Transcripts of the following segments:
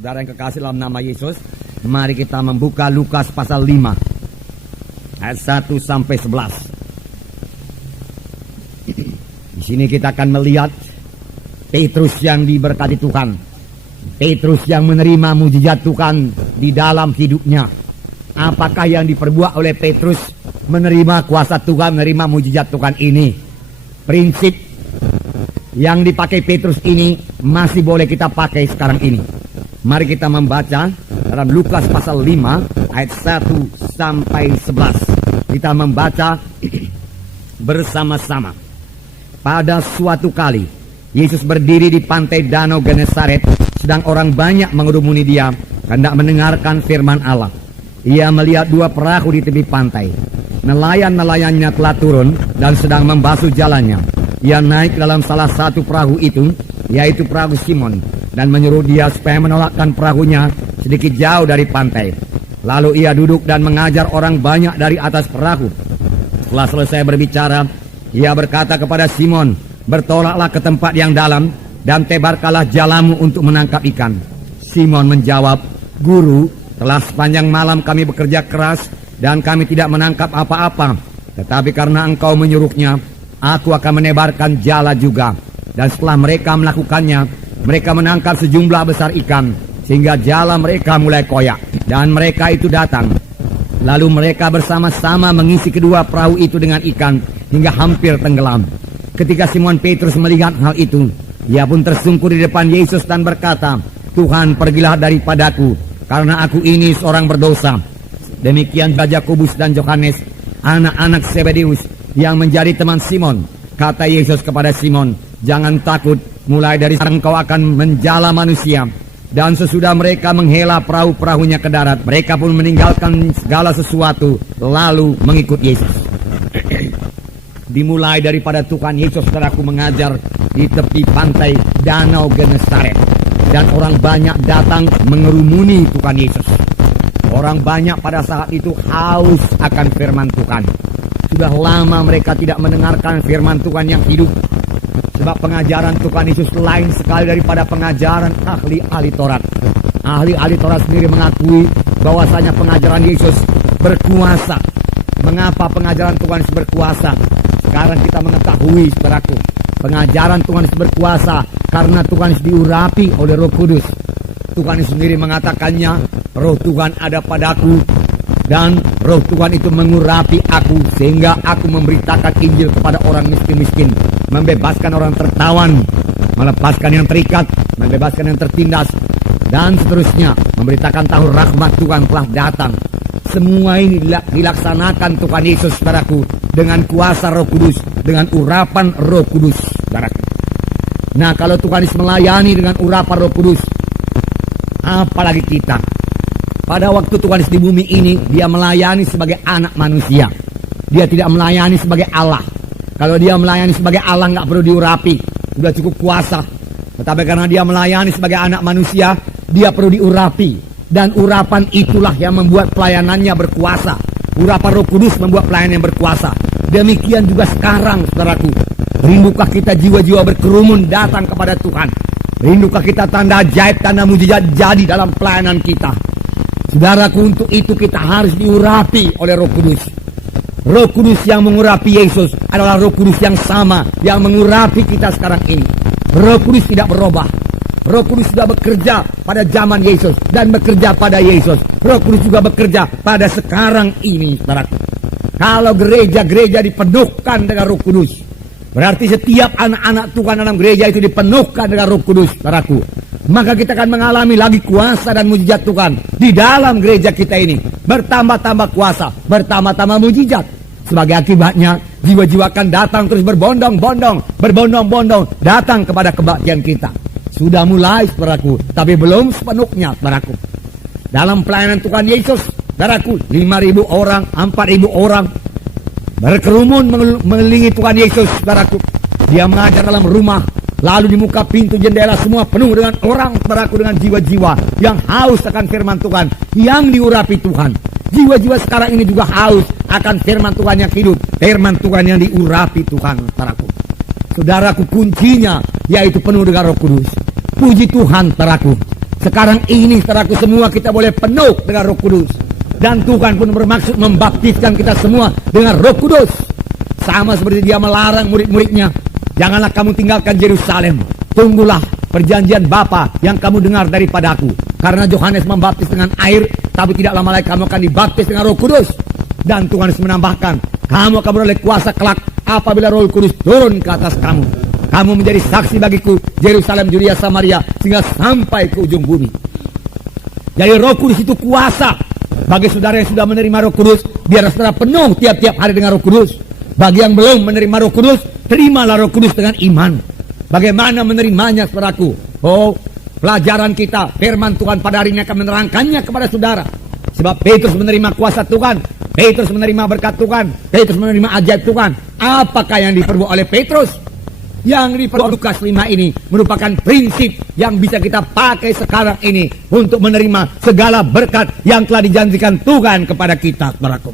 Saudara yang kekasih dalam nama Yesus, mari kita membuka Lukas pasal 5 ayat 1 sampai 11. Di sini kita akan melihat Petrus yang diberkati Tuhan, Petrus yang menerima mujizat Tuhan di dalam hidupnya. Apakah yang diperbuat oleh Petrus menerima kuasa Tuhan, menerima mujizat Tuhan ini? Prinsip yang dipakai Petrus ini masih boleh kita pakai sekarang ini. Mari kita membaca dalam Lukas pasal 5 ayat 1 sampai 11. Kita membaca bersama-sama. Pada suatu kali Yesus berdiri di pantai Danau Genesaret, sedang orang banyak mengerumuni dia hendak mendengarkan firman Allah. Ia melihat dua perahu di tepi pantai. Nelayan-nelayannya telah turun dan sedang membasuh jalannya. Ia naik dalam salah satu perahu itu, yaitu perahu Simon, dan menyuruh dia supaya menolakkan perahunya sedikit jauh dari pantai. Lalu ia duduk dan mengajar orang banyak dari atas perahu. Setelah selesai berbicara, ia berkata kepada Simon, "Bertolaklah ke tempat yang dalam dan tebarkanlah jalamu untuk menangkap ikan." Simon menjawab, "Guru, telah sepanjang malam kami bekerja keras dan kami tidak menangkap apa-apa. Tetapi karena engkau menyuruhnya, aku akan menebarkan jala juga." Dan setelah mereka melakukannya, mereka menangkap sejumlah besar ikan, sehingga jala mereka mulai koyak. Dan mereka itu datang. Lalu mereka bersama-sama mengisi kedua perahu itu dengan ikan, hingga hampir tenggelam. Ketika Simon Petrus melihat hal itu, ia pun tersungkur di depan Yesus dan berkata, "Tuhan, pergilah daripadaku, karena aku ini seorang berdosa." Demikian juga Yakobus dan Yohanes, anak-anak Zebedeus, yang menjadi teman Simon. Kata Yesus kepada Simon, "Jangan takut, mulai dari sekarang kau akan menjala manusia." Dan sesudah mereka menghela perahu-perahunya ke darat, mereka pun meninggalkan segala sesuatu, lalu mengikut Yesus. Dimulai daripada Tuhan Yesus, saudaraku, mengajar di tepi pantai Danau Genesaret. Dan orang banyak datang mengerumuni Tuhan Yesus. Orang banyak pada saat itu haus akan firman Tuhan. Sudah lama mereka tidak mendengarkan firman Tuhan yang hidup. Sebab pengajaran Tuhan Yesus lain sekali daripada pengajaran ahli-ahli Taurat. Ahli-ahli Taurat sendiri mengakui bahwasanya pengajaran Yesus berkuasa. Mengapa pengajaran Tuhan Yesus berkuasa? Sekarang kita mengetahui, saudaraku, pengajaran Tuhan Yesus berkuasa karena Tuhan Yesus diurapi oleh Roh Kudus. Tuhan Yesus sendiri mengatakannya, "Roh Tuhan ada padaku, dan Roh Tuhan itu mengurapi aku, sehingga aku memberitakan Injil kepada orang miskin-miskin, membebaskan orang tertawan, melepaskan yang terikat, membebaskan yang tertindas, dan seterusnya, memberitakan tahun rahmat Tuhan telah datang." Semua ini dilaksanakan Tuhan Yesus, saudaraku, dengan kuasa Roh Kudus, dengan urapan Roh Kudus, saudaraku. Nah, kalau Tuhan Yesus melayani dengan urapan Roh Kudus, apalagi kita. Pada waktu Tuhan Yesus di bumi ini, dia melayani sebagai anak manusia. Dia tidak melayani sebagai Allah. Kalau dia melayani sebagai Allah, nggak perlu diurapi, sudah cukup kuasa. Tetapi karena dia melayani sebagai anak manusia, dia perlu diurapi. Dan urapan itulah yang membuat pelayanannya berkuasa. Urapan Roh Kudus membuat pelayanan yang berkuasa. Demikian juga sekarang, saudaraku. Rindukah kita jiwa-jiwa berkerumun datang kepada Tuhan? Rindukah kita tanda ajaib, tanda mujizat jadi dalam pelayanan kita? Saudaraku, untuk itu kita harus diurapi oleh Roh Kudus. Roh Kudus yang mengurapi Yesus adalah Roh Kudus yang sama yang mengurapi kita sekarang ini. Roh Kudus tidak berubah. Roh Kudus sudah bekerja pada zaman Yesus dan bekerja pada Yesus. Roh Kudus juga bekerja pada sekarang ini, saudaraku. Kalau gereja-gereja dipenuhkan dengan Roh Kudus, berarti setiap anak-anak Tuhan dalam gereja itu dipenuhkan dengan Roh Kudus, saudaraku. Maka kita akan mengalami lagi kuasa dan mujizat Tuhan di dalam gereja kita ini. Bertambah-tambah kuasa, bertambah-tambah mujizat. Sebagai akibatnya, jiwa-jiwa akan datang terus berbondong-bondong datang kepada kebaktian kita. Sudah mulai, saudaraku, tapi belum sepenuhnya, saudaraku. Dalam pelayanan Tuhan Yesus, saudaraku, 5.000 orang, 4.000 orang berkerumun mengelilingi Tuhan Yesus, saudaraku. Dia mengajar dalam rumah, lalu di muka pintu jendela semua penuh dengan orang, saudaraku, dengan jiwa-jiwa yang haus akan firman Tuhan, yang diurapi Tuhan. Jiwa-jiwa sekarang ini juga haus akan firman Tuhan yang hidup, firman Tuhan yang diurapi Tuhan, saudaraku. Saudaraku, kuncinya yaitu penuh dengan Roh Kudus. Puji Tuhan, saudaraku. Sekarang ini saudaraku semua kita boleh penuh dengan Roh Kudus. Dan Tuhan pun bermaksud membaptiskan kita semua dengan Roh Kudus. Sama seperti dia melarang murid-muridnya, janganlah kamu tinggalkan Yerusalem. Tunggulah perjanjian Bapa yang kamu dengar daripadaku. Karena Yohanes membaptis dengan air, tapi tidak lama lagi kamu akan dibaptis dengan Roh Kudus. Dan Tuhan Yesus menambahkan, kamu akan beroleh kuasa kelak apabila Roh Kudus turun ke atas kamu. Kamu menjadi saksi bagiku, Yerusalem, Yudea, Samaria, sehingga sampai ke ujung bumi. Jadi Roh Kudus itu kuasa. Bagi saudara yang sudah menerima Roh Kudus, biar saudara penuh tiap-tiap hari dengan Roh Kudus. Bagi yang belum menerima Roh Kudus, terimalah Roh Kudus dengan iman. Bagaimana menerimanya, saudaraku? Oh, pelajaran kita, firman Tuhan pada hari ini akan menerangkannya kepada saudara. Sebab Petrus menerima kuasa Tuhan, Petrus menerima berkat Tuhan, Petrus menerima ajaib Tuhan. Apakah yang diperbuat oleh Petrus? Yang diperbuat Lukas 5 ini merupakan prinsip yang bisa kita pakai sekarang ini untuk menerima segala berkat yang telah dijanjikan Tuhan kepada kita, saudaraku.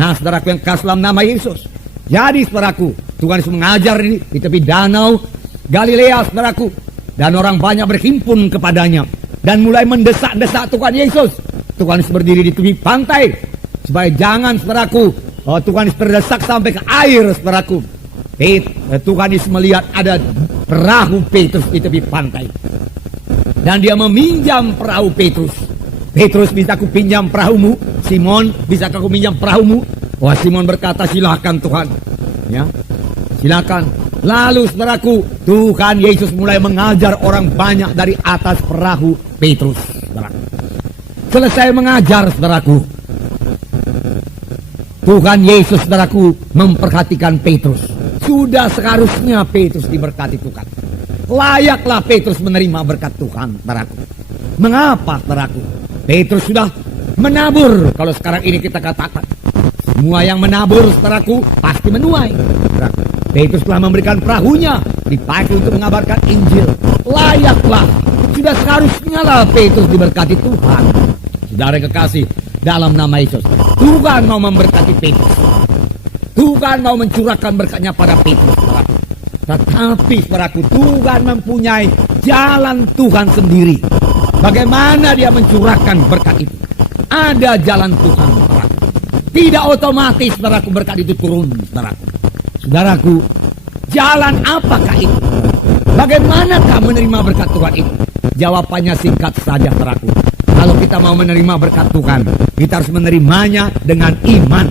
Nah, saudaraku yang kasih dalam nama Yesus. Jadi, saudaraku, Tuhan Yesus mengajar di tepi danau Galilea, saudaraku. Dan orang banyak berhimpun kepadanya dan mulai mendesak-desak Tuhan Yesus. Tuhan Yesus berdiri di tepi pantai supaya jangan, saudaraku, Tuhan Yesus terdesak sampai ke air, saudaraku. Tuhan Yesus melihat ada perahu Petrus di tepi pantai dan dia meminjam perahu Petrus. Petrus, bisa aku pinjam perahumu? Simon, bisa aku pinjam perahumu? Wah, Simon berkata, silakan Tuhan. Ya, silakan. Lalu, saudaraku, Tuhan Yesus mulai mengajar orang banyak dari atas perahu Petrus, saudaraku. Selesai mengajar, saudaraku, Tuhan Yesus, saudaraku, memperhatikan Petrus. Sudah seharusnya Petrus diberkati Tuhan. Layaklah Petrus menerima berkat Tuhan, saudaraku. Mengapa, saudaraku? Petrus sudah menabur. Kalau sekarang ini kita katakan, semua yang menabur, saudaraku, pasti menuai. Saudaraku, Petrus telah memberikan perahunya dipakai untuk mengabarkan Injil. Layaklah, sudah seharusnya lah Petrus diberkati Tuhan. Saudara kekasih, dalam nama Yesus, Tuhan mau memberkati Petrus. Tuhan mau mencurahkan berkatnya pada Petrus. Tetapi, saudaraku, Tuhan mempunyai jalan Tuhan sendiri. Bagaimana dia mencurahkan berkat itu? Ada jalan Tuhan, saudaraku. Tidak otomatis, saudaraku, berkat itu turun, saudaraku. Saudaraku, jalan apakah itu? Bagaimana kamu menerima berkat Tuhan itu? Jawabannya singkat saja, saudaraku. Kalau kita mau menerima berkat Tuhan, kita harus menerimanya dengan iman.